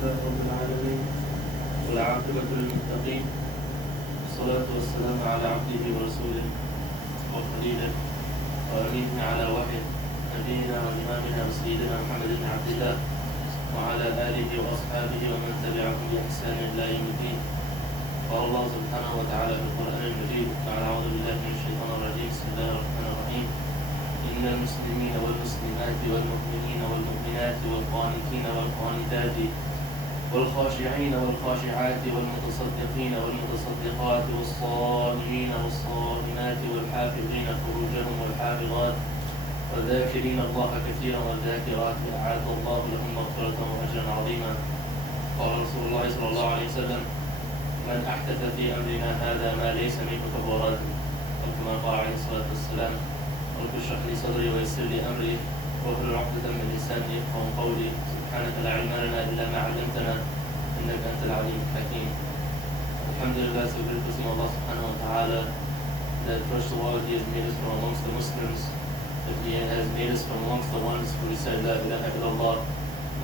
لله رب العالمين والعاقبة للمتقين والصلاة والسلام على عبده ورسوله وخليله وأمينه على وحيه نبينا وإمامنا وسيدنا محمد بن عبد الله وعلى آله وأصحابه ومن تبعهم بإحسان إلى يوم الدين. قال الله سبحانه وتعالى في القرآن المجيد بعد أعوذ بالله من الشيطان الرجيم بسم الله الرحمن الرحيم إن المسلمين والمسلمات والمؤمنين والمؤمنات والقانتين والقانتات والخاشعين والخاشعات والمتصدقين والمتصدقات والصائمين والصائمات والحافظين فروجهم والحافظات والذاكرين الله كثيرا والذاكرات أعد الله لهم مغفرة وأجرا عظيما. قال رسول الله صلى الله عليه وسلم من أحدث في أمرنا هذا ما ليس منه فهو رد، وكما قال عليه الصلاة والسلام رب اشرح لي صدري ويسر لي أمري واحلل عقدة من لساني يفقهوا قولي سبحانك لا علم لنا إلا ما علمتنا إنك أنت العليم الحكيم. Alhamdulillah, so grateful to Allah subhanahu wa ta'ala that first of all He has made us from amongst the Muslims, that He has made us from amongst the ones who said La ilaha illallah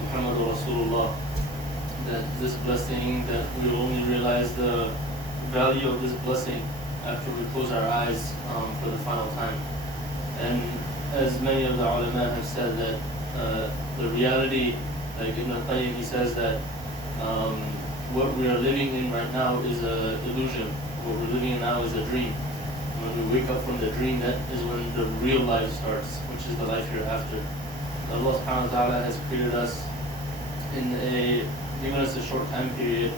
Muhammadur Rasulullah, that this blessing, that we will only realize the value of this blessing after we close our eyes for the final time. And as many of the ulama have said that the reality, like Ibn al-Qayyim, he says that what we are living in right now is an illusion. What we're living in now is a dream. When we wake up from the dream, that is when the real life starts, which is the life hereafter. Allah subhanahu wa ta'ala has created us given us a short time period,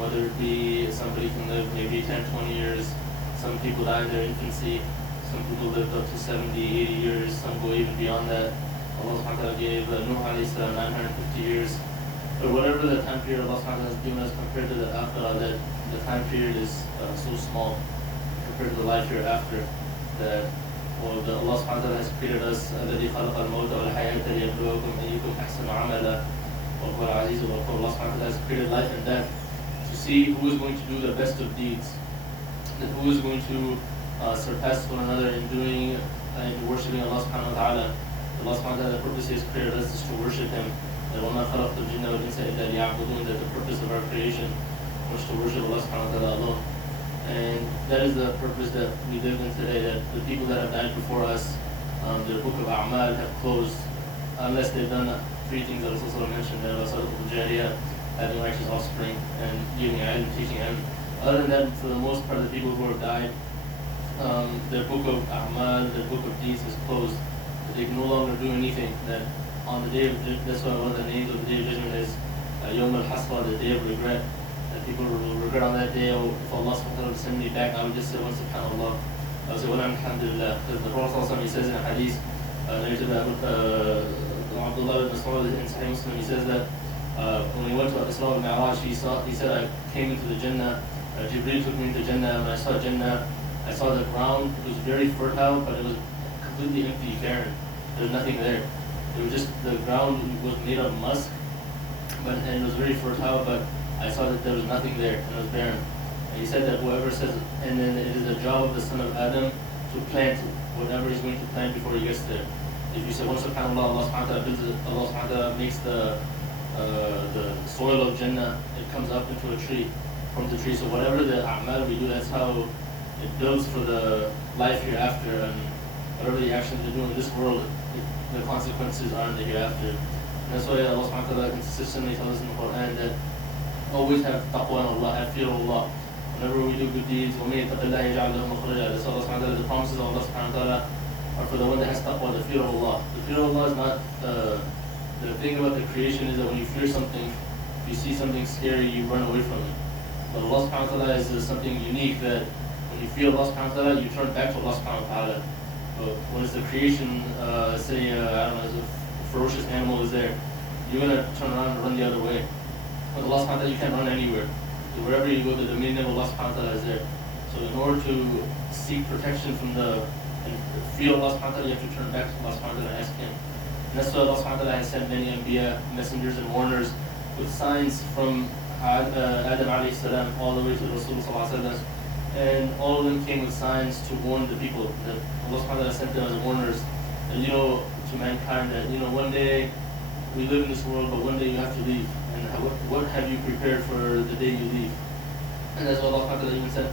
whether it be somebody can live maybe 10, 20 years, some people die in their infancy, some people lived up to 70, 80 years, some go even beyond that. Allah subhanahu wa ta'ala gave Nuh alayhi salam 950 years. But whatever the time period Allah subhanahu wa ta'ala has given us compared to the akhirah, that the time period is so small compared to the life hereafter, that Allah subhanahu wa ta'ala has created us الَّذِي خَلَقَ الْمَوْتَ وَالْحَيَاةَ لِيَبْلُوَكُمْ أَيُّكُمْ أَحْسَنُ عَمَلًا وَهُوَ الْعَزِيزُ الْغَفُورُ. Allah subhanahu wa ta'ala has created life and death to see who is going to do the best of deeds, that who is going to surpass one another in doing and worshiping Allah subhanahu wa ta'ala. Allah subhanahu wa ta'ala, the purpose He has created us is to worship Him. That وَمَا خَلَقْتُ الْجِنَّ وَالْإِنسَ إِلَّا لِيَعْبُدُونَ, that the purpose of our creation was to worship Allah subhanahu wa ta'ala alone. And that is the purpose that we live in today, that the people that have died before us, their book of A'mal have closed, unless they've done three things that Rasulullah mentioned, that Sadaqatul Jariyah, having righteous offspring, and giving ilm, teaching ilm. Other than that, for the most part, the people who have died, their book of A'mal, their book of deeds is closed. They can no longer do anything. That on the day of, that's why one of the names of the day of judgment is Yawm al-Hasra, the day of regret. That people will regret on that day, oh, if Allah subhanahu wa ta'ala would send me back, I would just say one subhanallah. I would say one alhamdulillah. Because the Prophet he says in a hadith, narrated by Abdullah ibn Mas'ud in Sahih Muslim, he says that when he went to Isra al-Mi'raj, he said, I came into the Jannah, Jibreel took me into Jannah, when I saw Jannah, I saw the ground, it was very fertile, but it was completely empty, barren. There was nothing there. It was just, the ground was made of musk, and it was very fertile, but I saw that there was nothing there, and it was barren. And he said that whoever says, and then it is the job of the son of Adam to plant whatever he's going to plant before he gets there. If you say, once subhanAllah, Allah subhanahu wa ta'ala Allah subhanahu wa ta'ala makes the soil of Jannah, it comes up into a tree, from the tree. So whatever the a'mal we do, that's how it builds for the life hereafter, and whatever the actions we do in this world, the consequences are in the hereafter. And that's why Allah subhanahu wa ta'ala consistently tells us in the Quran that always have taqwa in Allah, have fear of Allah. Whenever we do good deeds, وَمَن يَتَّقِ اللَّهَ يَجْعَل لَهُ مَخْرَجًا. That's Allah subhanahu wa ta'ala, the promises of Allah subhanahu wa ta'ala are for the one that has taqwa, the fear of Allah. The fear of Allah is not, the thing about the creation is that when you fear something, if you see something scary, you run away from it. But Allah subhanahu wa ta'ala is something unique, that when you fear Allah subhanahu wa ta'ala, you turn back to Allah subhanahu wa ta'ala. But when it's the creation, say, I don't know, a ferocious animal is there, you're going to turn around and run the other way. But Allah subhanahu wa ta'ala, you can't run anywhere. So wherever you go, the dominion of Allah subhanahu wa ta'ala is there. So in order to seek protection from and feel Allah subhanahu wa ta'ala, you have to turn back to Allah subhanahu wa ta'ala and ask Him. And that's why Allah subhanahu wa ta'ala has sent many anbiya, messengers and warners, with signs from Adam alayhi salam all the way to Rasulullah sallallahu alayhi wa sallam. And all of them came with signs to warn the people, that Allah subhanahu wa ta'ala sent them as warners, and to mankind, that one day we live in this world, but one day you have to leave. and what have you prepared for the day you leave? And that's what Allah subhanahu wa ta'ala even said.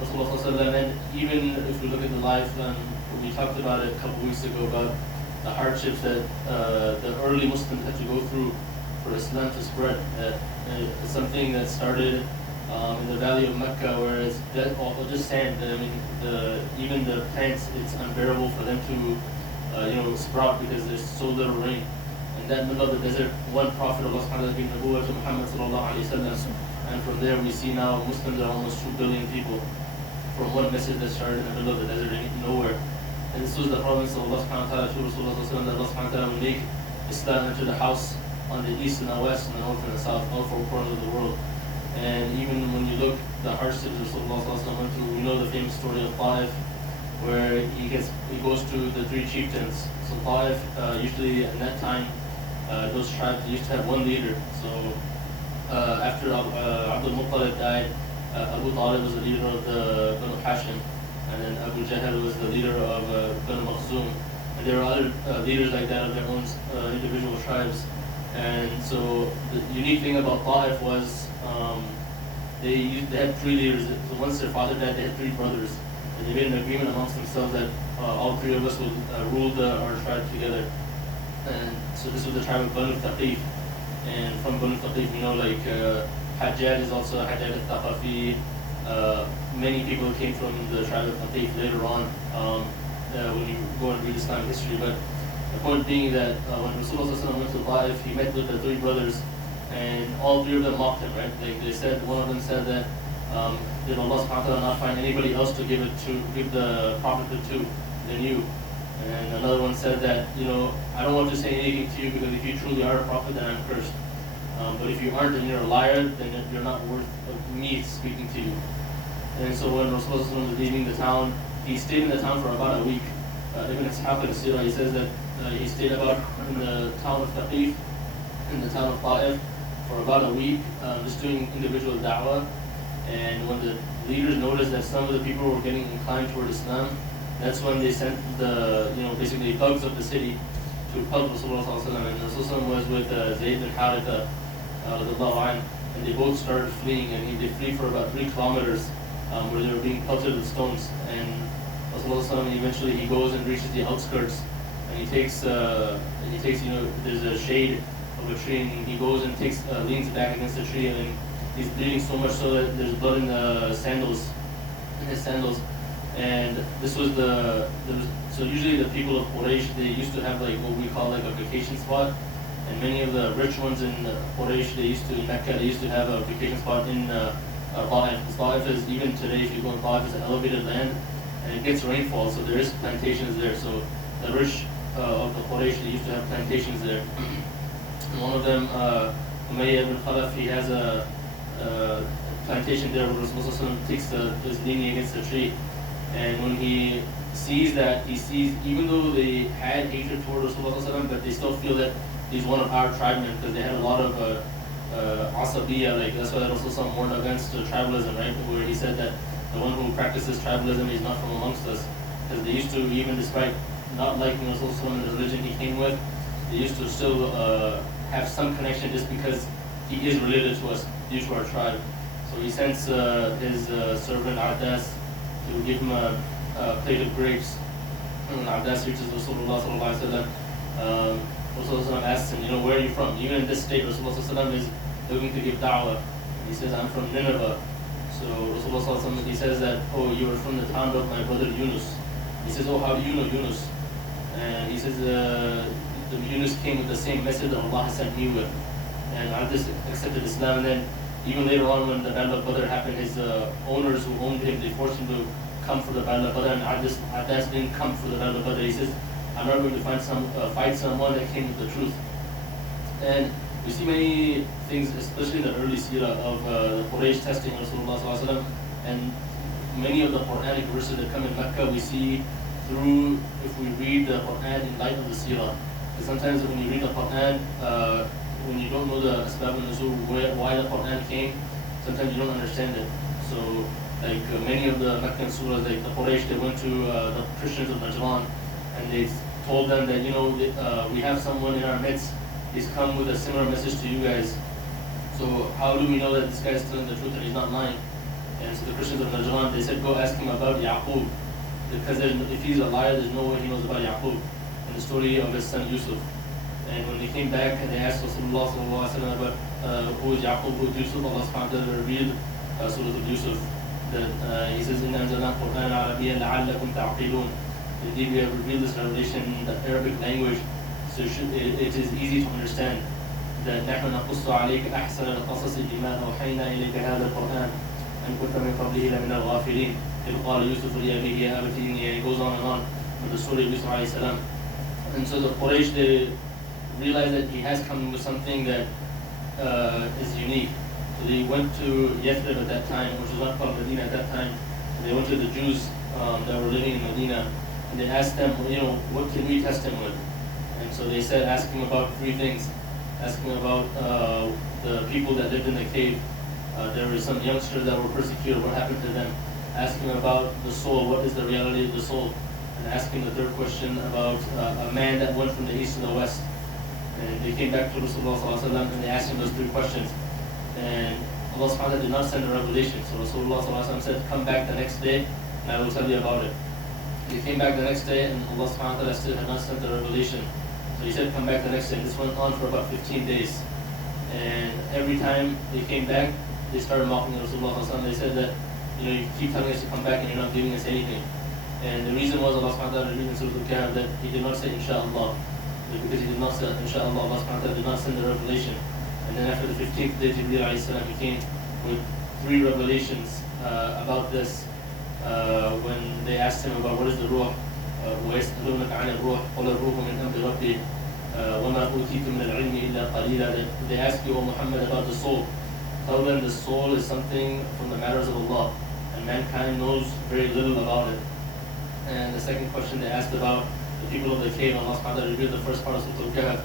Rasulullah sallallahu alaihi wasallam, and even if we look at the life, we talked about it a couple weeks ago about the hardships that the early Muslims had to go through for Islam to spread. It's something that started in the valley of Mecca, where it's just sand. I mean, even the plants, it's unbearable for them to sprout because there's so little rain. In that middle of the desert, one prophet of Allah subhanahu wa ta'ala gave Nabuwwah to Muhammad sallallahu alayhi wa sallam. And from there we see now Muslims are almost 2 billion people from one message that started in the middle of the desert and nowhere. And this was the promise of Allah subhanahu wa ta'ala to Rasulullah sallallahu alayhi wa sallam, that Allah subhanahu wa ta'ala would make Islam enter the house on the east and the west and the north and the south, all 4 corners of the world. And even when you look the hardships Rasulullah sallallahu alayhi wa sallam went through, we know the famous story of Ta'if, where he goes to the 3 chieftains. So Ta'if, usually in that time, those tribes used to have one leader. So after Abdul Muttalib died, Abu Talib was the leader of the Banu Hashim, and then Abu Jahl was the leader of Banu Makhzum. And there were other leaders like that of their own individual tribes. And so the unique thing about Ta'if was they had 3 leaders. So once their father died, they had 3 brothers. And they made an agreement amongst themselves that all 3 of us would rule our tribe together. And so this was the tribe of Banu Thaqif. And from Banu Thaqif, you know, like Hajjaj is also Hajjaj al-Thaqafi. Many people came from the tribe of Thaqif later on when you go and read Islamic history. But the point being that when Rasulullah went to Ta'if, he met with the 3 brothers, and all 3 of them mocked him, right? Like they said, one of them said that did Allah subhanahu wa ta'ala not find anybody else to give the prophethood to than you? And another one said that, I don't want to say anything to you because if you truly are a prophet, then I'm cursed. But if you aren't and you're a liar, then you're not worth me speaking to you. And so when Rasulullah was leaving the town, he stayed in the town for about a week. Ibn Ishaq al-Sirah, he says that he stayed about in the town of Thaqif, in the town of Ta'if, for about a week, just doing individual da'wah. And when the leaders noticed that some of the people were getting inclined toward Islam, that's when they sent basically thugs of the city to help Rasulullah sallallahu alaihi wasallam. And Rasulullah was with Zayd bin Haritha, and they both started fleeing, and they flee for about 3 kilometers where they were being pelted with stones. And Rasulullah eventually he goes and reaches the outskirts, and he takes there's a shade of a tree, and he goes and leans back against the tree, and he's bleeding so much so that there's blood in his sandals. And this was so usually the people of Quraysh, they used to have like what we call like a vacation spot, and many of the rich ones in Quraysh, in Mecca, they used to have a vacation spot in Ta'if. Ta'if is, even today, if you go in Ta'if, it's an elevated land, and it gets rainfall, so there is plantations there. So the rich of the Quraysh, they used to have plantations there. And one of them, Umayyah ibn Khalaf, he has a plantation there where Rasulullah is leaning against the tree. And when he sees that, even though they had hatred toward Rasulullah, but they still feel that he's one of our tribesmen, because they had a lot of asabiyya, like that's why Rasulullah warned against tribalism, right? Where he said that the one who practices tribalism is not from amongst us. Because they used to, even despite not liking Rasulullah and the religion he came with, they used to still have some connection just because he is related to us due to our tribe. So he sends his servant Adas to give him a plate of grapes. And Abbas reaches Rasulullah sallallahu alaihi wasallam. Rasulullah asks him, where are you from? Even in this state, Rasulullah sallallahu alaihi wasallam is looking to give da'wah. He says, I'm from Nineveh. So Rasulullah sallallahu alaihi wasallam, he says that, oh, you are from the town of my brother Yunus. He says, oh, how do you know Yunus? And he says, the Yunus came with the same message that Allah has sent me with. And Abbas accepted Islam, and then even later on when the Battle of Badr happened, his owners who owned him, they forced him to come for the Battle of Badr, and Abbas didn't come for the Battle of Badr. He says, I'm not going to fight someone that came with the truth. And we see many things, especially in the early seerah of the Quraysh testing Rasulullah sallallahu alaihi wasallam, and many of the Quranic verses that come in Mecca, we see through, if we read the Quran in light of the seerah. Because sometimes when you read the Quran, when you don't know the asbab al-nuzul, why the Quran came, sometimes you don't understand it. So, like many of the Meccan surahs, like the Quraysh, they went to the Christians of Najran, and they told them that, we have someone in our midst, he's come with a similar message to you guys. So how do we know that this guy is telling the truth and he's not lying? And so the Christians of Najran, they said, go ask him about Yaqub. Because if he's a liar, there's no way he knows about Yaqub and the story of his son Yusuf. And when they came back and they asked Rasulullah about who is Yaqub, who is Yusuf, Allah subhanahu wa ta'ala revealed Surah of Yusuf. That he says, إِنَّا أَنزَلْنَا قُرْآنًا عَرَبِيًّا لَعَلَّكُمْ تَعْقِلُونَ. Indeed, we have revealed this revelation in the Arabic language, so it is easy to understand. That نحن نقص عليك أحسن القصص بما أوحينا إليك هذا القرآن أن كنت من قبله لمن الغافلين إذ قال يوسف لأبيه يا أبت إني. It goes on and on with the story of Yusuf alayhi salam. And so the Quraysh, they realized that he has come with something that is unique. So they went to Yathrib at that time, which was not called Medina at that time. They went to the Jews that were living in Medina, and they asked them, what can we test him with? And so they said, ask him about 3 things. Ask him about the people that lived in the cave. There were some youngsters that were persecuted. What happened to them? Ask him about the soul. What is the reality of the soul? And ask him the 3rd question about a man that went from the east to the west. And they came back to Rasulullah and they asked him those 3 questions. And Allah subhanahu wa ta'ala did not send a revelation. So Rasulullah said, come back the next day and I will tell you about it. They came back the next day and Allah subhanahu wa ta'ala still had not sent the revelation. So he said, come back the next day. And this went on for about 15 days. And every time they came back, they started mocking Rasulullah. They said that, you keep telling us to come back and you're not giving us anything. And the reason was Allah subhanahu wa ta'ala revealed in Surah Al-Kahf that he did not say inshaAllah. Because he did not say inshaAllah, Allah subhanahu wa ta'ala did not send the revelation. And then after the 15th day, Jibreel alayhi salam, he came with 3 revelations about this. When they asked him about what is the ruh, وَيَسْأَلُونَكَ عَنِ الرُّوحِ قُلِ الرُّوحُ مِنْ أَمْرِ رَبِّي وَمَا أُوتِيتُم مِنَ الْعِلْمِ إِلَّا قَلِيلًا. They ask you, O Muhammad, about the soul. Tell them the soul is something from the matters of Allah, and mankind knows very little about it. And the second question they asked about the people of the cave, Allah subhanahu wa ta'ala revealed the first part of Surah Al-Kahf.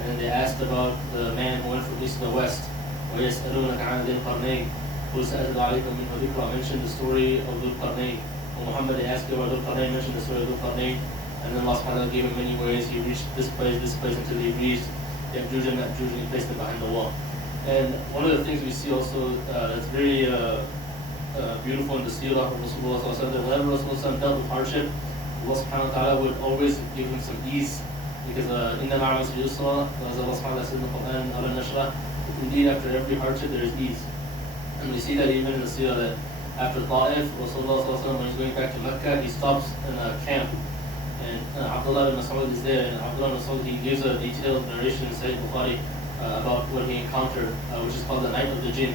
And then they asked about the man who went from east to the west. وَيَسْأَلُونَكَ عَنِ ذِي الْقَرْنَيْنِ قُلْ سَأَتْلُو عَلَيْكُم مِّنْهُ ذِكْرًا. Mentioned the story of Dhul Qarnayn. Muhammad, they asked you about Dhul Qarnayn, mentioned the story of Dhul Qarnayn. And then Allah subhanahu wa ta'ala gave him many ways. He reached this place, until he reached Ya'juj and Ma'juj, and he placed them behind the wall. And one of the things we see also that's very beautiful in the seerah of Rasulullah that whenever Rasulullah dealt with hardship, Allah subhanahu wa ta'ala would always give him some ease. Because إِنَّ مَعَ الْعُسْرِ يُسْرًا, as Allah subhanahu wa ta'ala said in the Quran, أَلَمْ نَشْرَحْ, indeed after every hardship there is ease. And we see that even in the seerah that after Ta'if, Rasulullah when he's going back to Mecca, he stops in a camp. And Abdullah ibn Mas'ud is there, and Abdullah ibn Mas'ud, he gives a detailed narration in Sahih Bukhari about what he encountered, which is called the Night of the Jinn.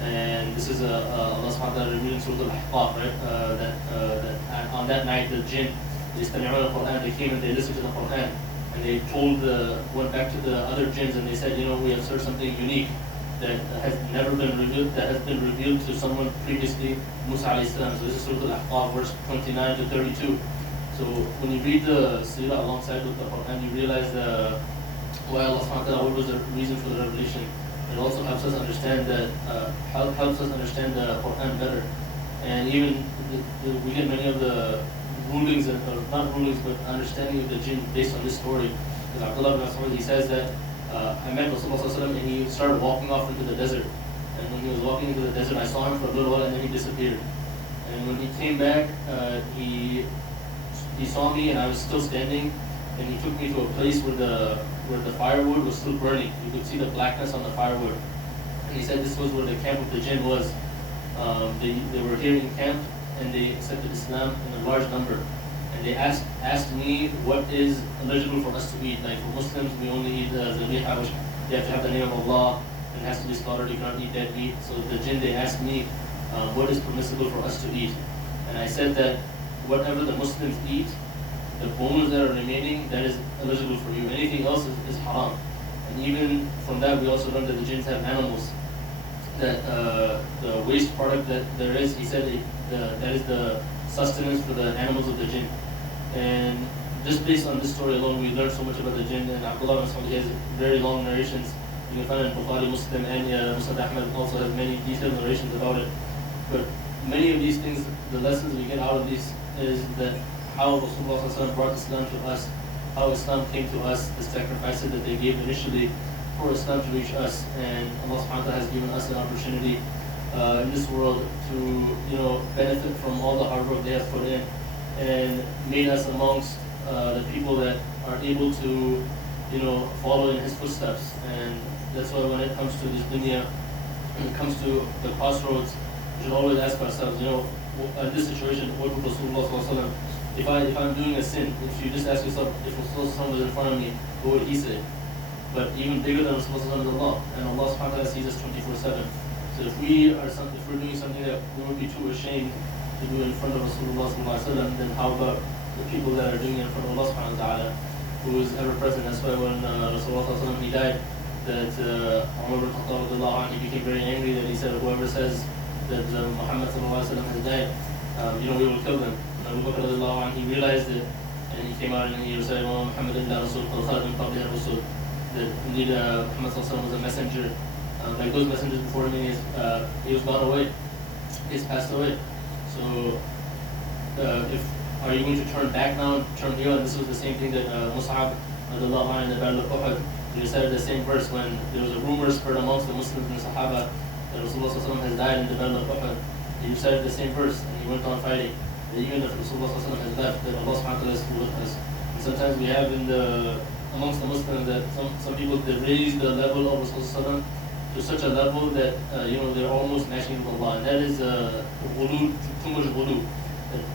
And this is Allah subhanahu wa ta'ala revealed in Surah Al-Ahqaf, right? That on that night the jinn, they came and they listened to the Quran, and they went back to the other jinns and they said, we have searched something unique that has never been revealed, that has been revealed to someone previously, Musa alayhi salam. So this is Surah Al-Ahqaf, verse 29 to 32. So when you read the seerah alongside with the Quran, you realize why Allah subhanahu wa ta'ala, what was the reason for the revelation. It also helps us understand the Quran better. And even we get many of the rulings, or not rulings, but understanding of the jinn based on this story. Because Abdullah ibn Mas'ud, he says that I met Rasulullah and he started walking off into the desert. And when he was walking into the desert, I saw him for a little while and then he disappeared. And when he came back, he saw me and I was still standing, and he took me to a place where the firewood was still burning. You could see the blackness on the firewood. And he said this was where the camp of the jinn was. They were here in camp and they accepted Islam in a large number. And they asked me what is eligible for us to eat. Like for Muslims, we only eat zabiha, which you have to have the name of Allah, and it has to be slaughtered. You cannot eat dead meat. So the jinn, they asked me what is permissible for us to eat. And I said that whatever the Muslims eat, the bones that are remaining, that is eligible for you. Anything else is haram. And even from that, we also learned that the jinns have animals. That the waste product that there is, he said that is the sustenance for the animals of the jinn. And just based on this story alone, we learned so much about the jinn. And Abdullah ibn Mas'ud has very long narrations. You can find it in Bukhari, Muslim, and Musnad Ahmad also has many detailed narrations about it. But many of these things, the lessons we get out of these is that how Rasulullah brought Islam to us, how Islam came to us, the sacrifices that they gave initially, for Islam to reach us, and Allah subhanahu wa ta'ala has given us an opportunity in this world to, benefit from all the hard work they have put in, and made us amongst the people that are able to, follow in His footsteps. And that's why when it comes to this dunya, when it comes to the crossroads, we should always ask ourselves, in this situation, what would Rasulullah sallallahu alaihi wasallam, if I'm doing a sin, if you just ask yourself, if Rasulullah was in front of me, what would he say? But even bigger than Rasulullah is Allah, and Allah subhanahu wa ta'ala sees us 24/7. So if we're doing something that we would be too ashamed to do in front of Rasulullah sallallahu alaihi wasallam, then how about the people that are doing it in front of Allah subhanahu wa ta'ala, who is ever present? That's why when Rasulullah sallallahu alaihi wasallam, he died, that Umar ibn Khattab, he became very angry that he said, whoever says that Muhammad sallallahu alaihi wasallam has died, we will kill them. And Abu Bakr radiallahu anhu, he realized it, and he came out and he said, Muhammad illa Rasul qad khalat min qablihi Rasul, that indeed Muhammad sallallahu alaihi wasallam was a messenger, like those messengers before him. He was gone away, he's passed away. So are you going to turn back now, turn heel? And this was the same thing that Mus'ab radiallahu anhu in the Battle of Uhud, he recited the same verse when there was a rumor spread amongst the Muslims and the Sahaba that Rasulullah sallallahu alaihi wasallam has died in the Battle of Uhud. He recited the same verse and he went on fighting. That even if Rasulullah sallallahu alaihi wasallam has left, that Allah subhanahu wa ta'ala is with us. And sometimes we have amongst the Muslims that some people, they raise the level of Rasulullah sallallahu alaihi wasallam to such a level that they're almost matching with Allah, and that is ghulu, too much ghulu.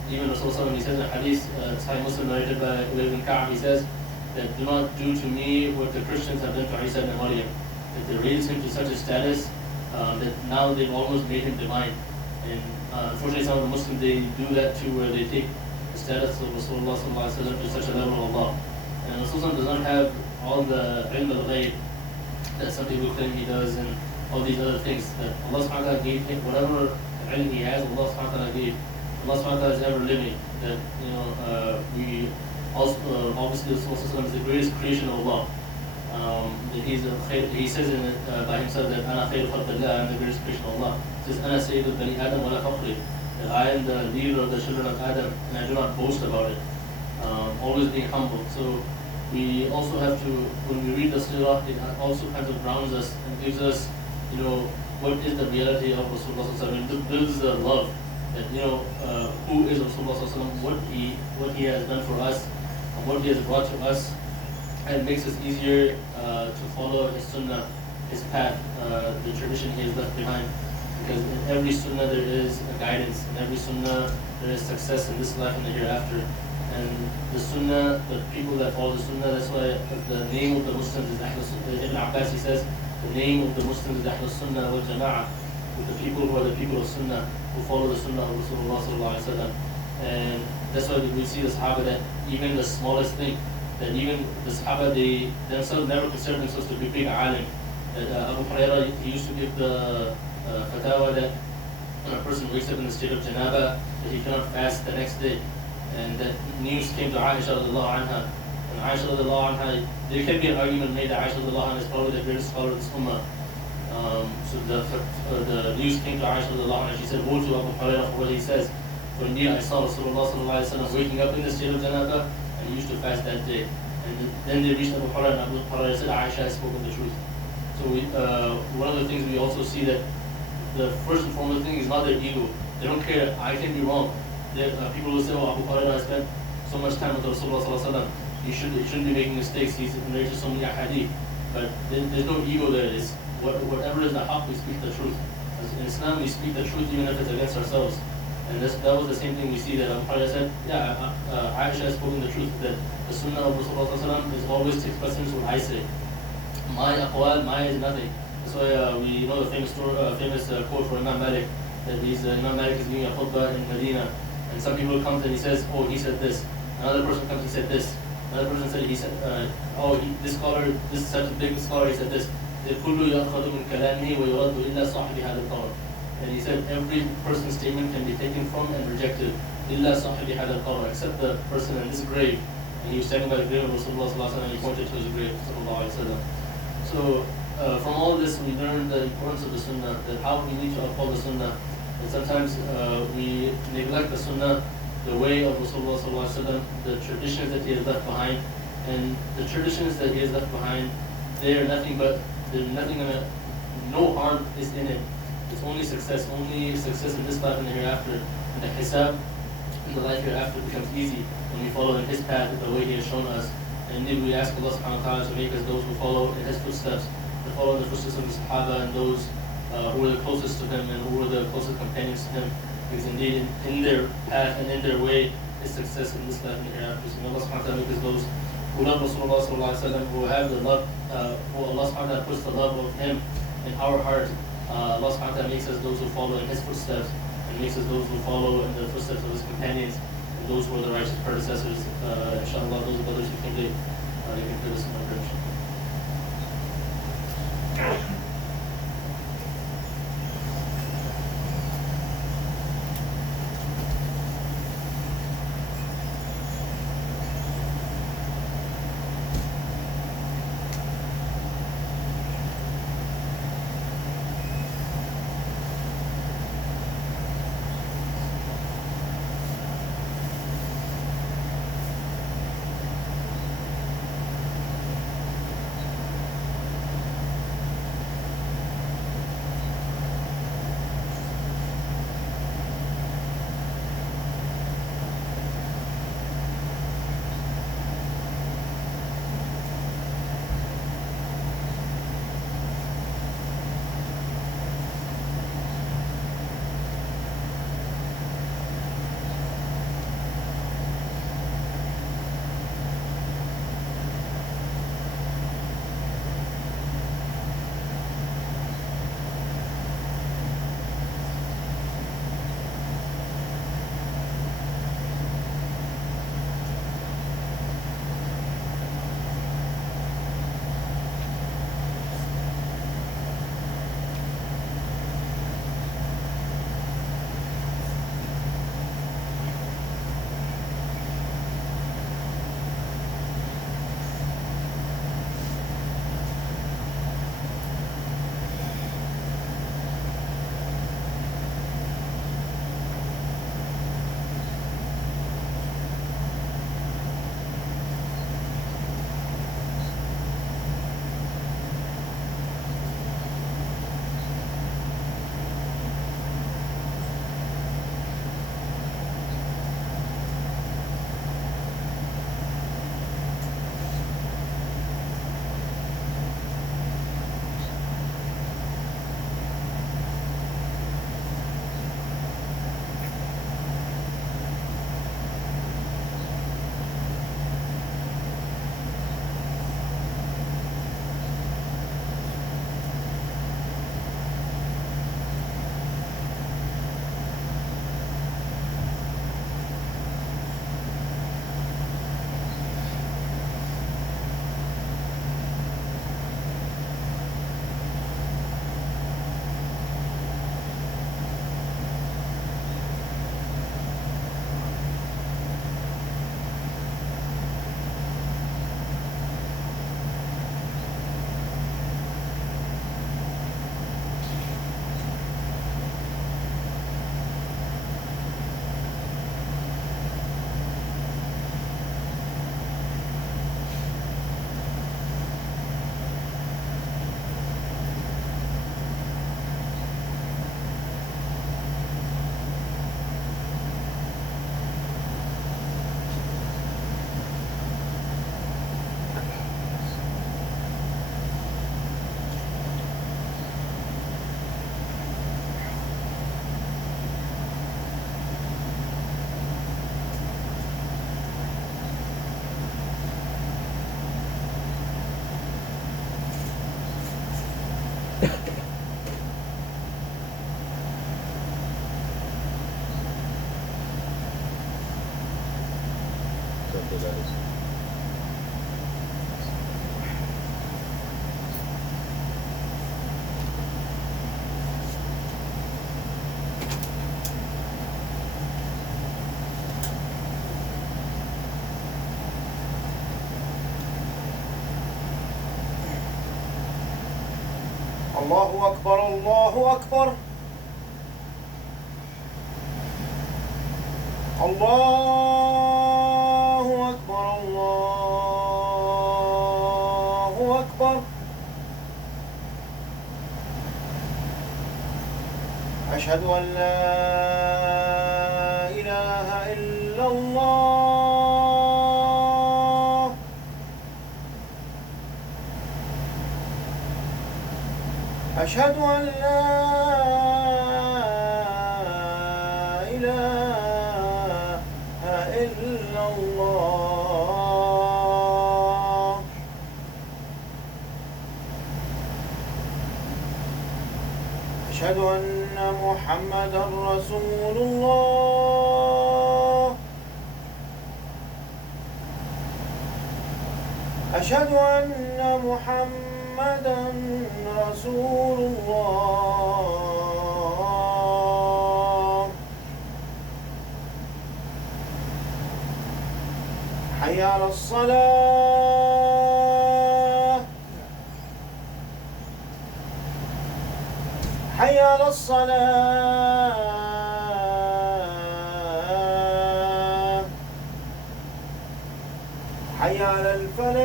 Even Rasulullah, he says in a hadith, Sahih Muslim narrated by Ubay ibn Ka'b, he says that do not do to me what the Christians have done to Isa ibn Maryam. That they raised him to such a status that now they've almost made him divine. And unfortunately, some of the Muslims, they do that too, where they take the status of Rasulullah to such a level of Allah. And Rasulullah does not have all the ilm al-ghayb that some people claim he does, and all these other things that Allah subhanahu wa ta'ala gave him. Whatever ilm he has, Allah subhanahu wa ta'ala gave. Allah subhanahu wa ta'ala is ever living. That we also obviously Rasulullah is the greatest creation of Allah. He says in it by himself that Ana khayru khalqillah, I am the greatest creation of Allah. He says Ana sayyidul bani Adam wa la fakhri, that I am the leader of the children of Adam, and I do not boast about it. Always being humble. So we also have to, when we read the seerah, it also kind of grounds us and gives us, what is the reality of Rasulullah sallallahu alaihi wasallam. It builds the love that, who is Rasulullah sallallahu alaihi wasallam, what he has done for us, and what he has brought to us, and it makes us easier to follow his sunnah, his path, the tradition he has left behind. Because in every sunnah there is a guidance, in every sunnah there is success in this life and the hereafter. And the sunnah, the people that follow the sunnah, that's why the name of the Muslims is Ahlul Sunnah. Ibn Abbas, he says, the name of the Muslims is Ahlul Sunnah wal Jama'ah, with the people who are the people of sunnah, who follow the sunnah of Rasulullah sallallahu alaihi wasallam. And that's why we see the Sahaba that even the smallest thing, that even the Sahaba, they themselves never consider themselves to be big alim. Abu Hurairah, he used to give the fatwa that when a person wakes up in the state of janaba, that he cannot fast the next day. And that news came to Aisha radiallahu anha. And Aisha radiallahu anha, there can be an argument made that Aisha radiallahu anha is probably the greatest scholar of this ummah. So the news came to Aisha radiallahu anha. She said, woe to Abu Hurairah for what he says. For indeed I saw Rasulullah sallallahu alaihi wasallam waking up in the state of janaba, and he used to fast that day. And then they reached Abu Hurairah, and Abu Hurairah said, Aisha has spoken the truth. So one of the things we also see that the first and foremost thing is not their ego. They don't care, I can be wrong. People will say, Abu Hurairah has spent so much time with Rasulullah sallallahu alaihi wasallam, he shouldn't be making mistakes, he's narrated so many ahadith. But there's no ego there. It's whatever is the haqq, we speak the truth. In Islam, we speak the truth even if it's against ourselves. And that was the same thing we see that Abu Hurairah said, Aisha has spoken the truth, that the sunnah of Rasulullah sallallahu alaihi wasallam is always takes precedence what I say. My aqwal, my is nothing. That's why we know the famous quote from Imam Malik, that Imam Malik is giving a khutbah in Medina, and some people comes and he says, oh, he said this. Another person comes and said this. Another person said, this scholar, this is such a big scholar, he said this. And he said every person's statement can be taken from and rejected, except the person in this grave. And he was standing by the grave of Rasulullah sallallahu alaihi wasallam, and he pointed to his grave, sallallahu alaihi wasallam. So from all this we learn the importance of the sunnah, that how we need to uphold the sunnah. And sometimes we neglect the sunnah, the way of Rasulullah sallallahu alaihi wasallam, the traditions that he has left behind. And the traditions that he has left behind, they are nothing but, they're nothing gonna, no harm is in it. It's only success in this life and the hereafter. And the hisab in the life hereafter becomes easy when we follow in His path the way He has shown us. And indeed we ask Allah subhanahu wa ta'ala to make us those who follow in His footsteps, to follow in the footsteps of the Sahaba and those who were the closest to Him and who were the closest companions to Him. Because indeed in their path and in their way is success in this life and the hereafter. So may Allah subhanahu wa ta'ala make us those who love Rasulullah sallallahu alaihi wasallam, who have the love, who Allah subhanahu wa ta'ala puts the love of Him in our heart. Allah subhanahu wa ta'ala makes us those who follow in His footsteps, and makes us those who follow in the footsteps of His companions, and those who are the righteous predecessors. Inshallah, those brothers who think they can fit us in our direction. الله أكبر الله أكبر الله أكبر الله أكبر أشهد أن لا إله إلا الله. أشهد أن لا إله إلا الله. أشهد أن محمدا رسول الله. أشهد أن محمدا رسول الله. حي على الصلاة. حي على الصلاة. حي على الفلاح.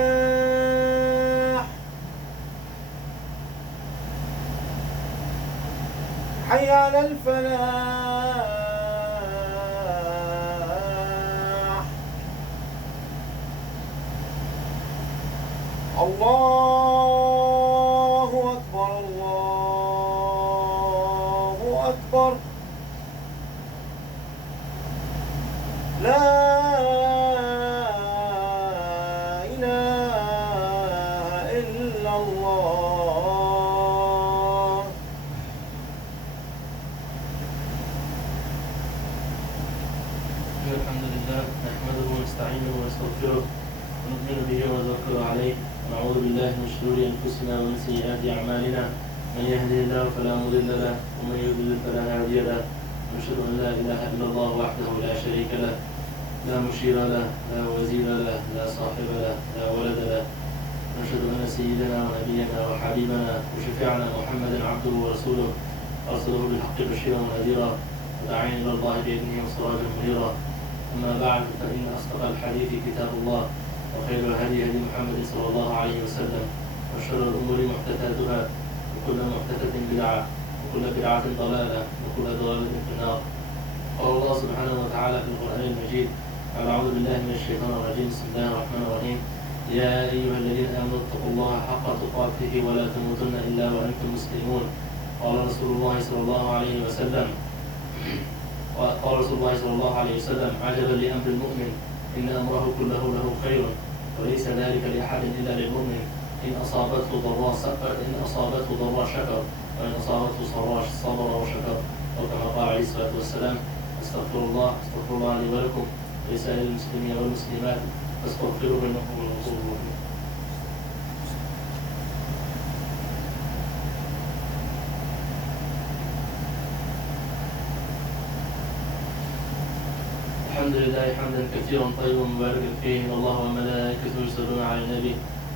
حي على الفلاح. الله أكبر الله أكبر. لا إله إلا الله. الحمد لله نحمده ونستعينه ونستغفره ونؤمن به ونتوكل عليه ونعوذ بالله من شرور أنفسنا ومن سيئات أعمالنا من يهده الله فلا مضل له ومن يضلل فلا هادي له ونشهد أن لا إله إلا الله وحده لا شريك له لا مشير له لا وزير له لا صاحب له لا ولد له ونشهد أن سيدنا ونبينا وحبيبنا وشفيعنا محمدا عبده ورسوله أرسله بالحق بشيرا ونذيرا وداعيا إلى الله بإذنه وسراجا منيرا. أما بعد فإن أصدق الحديث كتاب الله وخير الهدي هدي محمد صلى الله عليه وسلم وشر الأمور محدثاتها وكل محدثة بدعة وكل بدعة ضلالة وكل ضلالة في النار. قال الله سبحانه وتعالى في القرآن المجيد بعد أعوذ بالله من الشيطان الرجيم بسم الله الرحمن الرحيم يا أيها الذين آمنوا اتقوا الله حق تقاته ولا تموتن إلا وأنتم مسلمون. قال رسول الله صلى الله عليه وسلم عجبا لأمر المؤمن إن أمره كله له خير وليس ذلك لأحد إلا للمؤمن إن أصابته ضراء شكر وإن أصابته سراء صبر وشكر أو كما قال عليه الصلاة والسلام. أستغفر الله لي ولكم ولسائر المسلمين والمسلمات فاستغفروه إنه هو الغفور الرحيم. الحمد لله حمدا كثيرا طيبا مباركا فيه ان الله وملائكته يصلون على النبي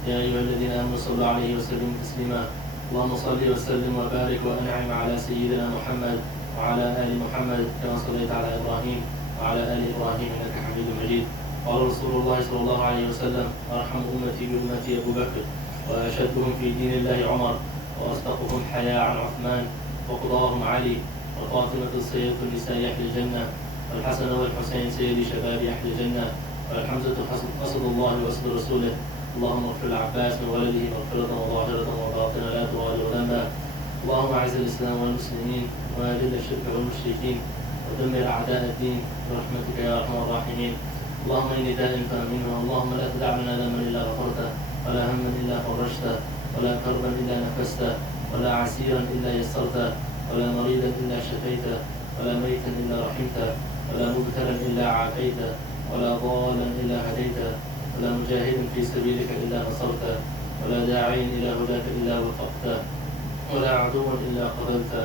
يا ايها الذين امنوا صلوا عليه وسلموا تسليما. اللهم صل وسلم وبارك وانعم على سيدنا محمد وعلى ال محمد كما صليت على ابراهيم وعلى ال ابراهيم انك حميد مجيد. قال رسول الله صلى الله عليه وسلم ارحم امتي بامتي ابو بكر واشدهم في دين الله عمر واصدقهم حياء عن عثمان وقضاهم علي وفاطمه سيده النساء اهل الجنه والحسن والحسين سيد شباب أهل الجنة والحمزة أسد الله وأسد رسوله. اللهم اغفر العباس من ولده مغفرة وظاهرة وباطنة لا تغادر ذنبا. اللهم أعز الإسلام والمسلمين وأذل الشرك والمشركين ودمر أعداء الدين برحمتك يا أرحم الراحمين. اللهم إني دائم فأمنه. اللهم لا تدع لنا ذنبا إلا غفرته ولا هما إلا فرجته ولا كربا إلا نفسته ولا عسيرا إلا يسرته ولا مريضا إلا شفيته ولا ميتا إلا رحمته ولا مبتلا إلا عافيته ولا ضالا إلا هديته ولا مجاهدا في سبيلك إلا نصرته ولا داعيا إلى هداك إلا وفقته ولا عدوا إلا قتلته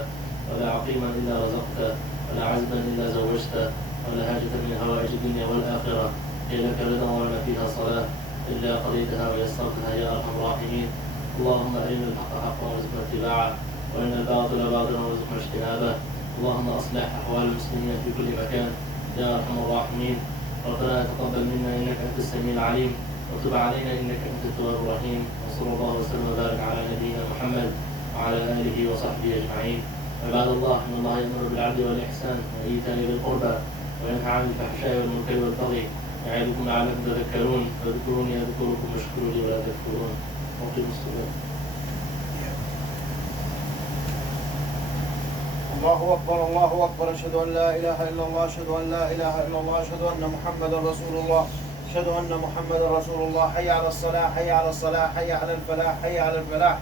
ولا عقيما إلا رزقته ولا عزبا إلا زوجته ولا حاجة من هوائج الدنيا والآخرة هي لك رضا ولنا فيها صلاة إلا قضيتها ويسرتها يا أرحم الراحمين. اللهم أرنا الحق حقا وارزقنا اتباعه وأرنا الباطل باطلا وارزقنا اجتنابه. اللهم أصلح أحوال المسلمين في كل مكان يا أرحم الراحمين. ربنا تقبل منا إنك أنت السميع العليم وتب علينا إنك أنت التواب الرحيم. وصلى الله وسلم وبارك على نبينا محمد وعلى آله وصحبه أجمعين عباد الله إن الله يأمر بالعدل والإحسان وإيتاء ذي القربى وينهى عن الفحشاء والمنكر والبغي يعظكم لعلكم تذكرون فاذكروني أذكركم واشكروا لي ولا تكفرون وأقيموا الصلاة. الله أكبر الله أكبر أشهد أن لا إله إلا الله أشهد أن لا إله إلا الله أشهد أن محمدا رسول الله أشهد أن محمدا رسول الله. حي على الصلاة حي على الصلاة حي على الفلاح حي على الفلاح.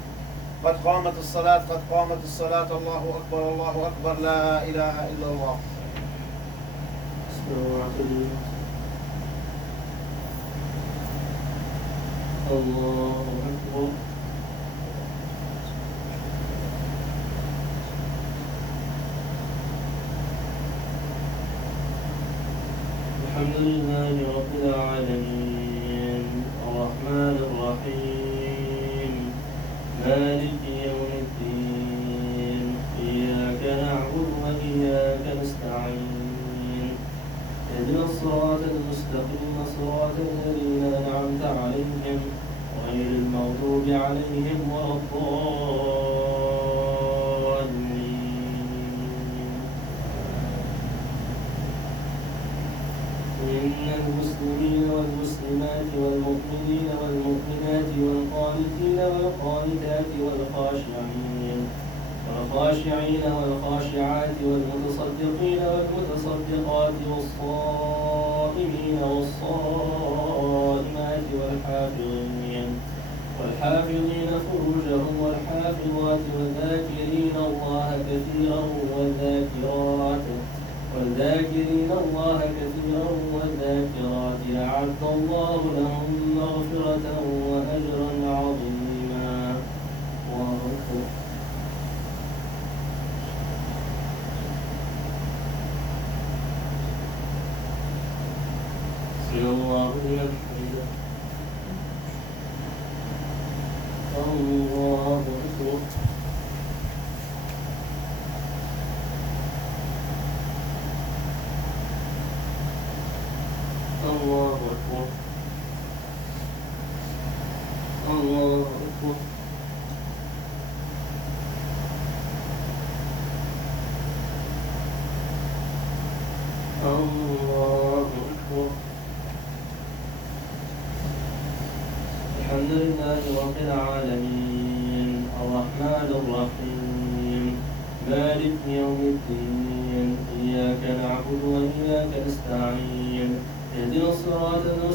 قد قامت الصلاة قد قامت الصلاة. الله أكبر الله أكبر لا إله إلا الله. الله أكبر. الحمد لله رب العالمين الرحمن الرحيم مالك يوم الدين إياك نعبد وإياك نستعين اهدنا الصراط المستقيم صراط الذين أنعمت عليهم غير المغضوب عليهم ولا الضالين. إن المسلمين والمسلمات والمؤمنين والمؤمنات والقانتين والقانتات والخاشعين والخاشعات والمتصدقين والمتصدقات والصائمين والصائمات والحافظين فروجهم والحافظات والذاكرين الله كثيرا والذاكرات أعد الله لهم مغفرة وأجرا عظيما. الله أكبر. سمع الله لمن حمده. الله أكبر. الله أكبر. الله أكبر. الله أكبر. الحمد لله رب العالمين الرحمن الرحيم مالك يوم الدين إياك نعبد وإياك نستعين اهدنا الصراط المستقيم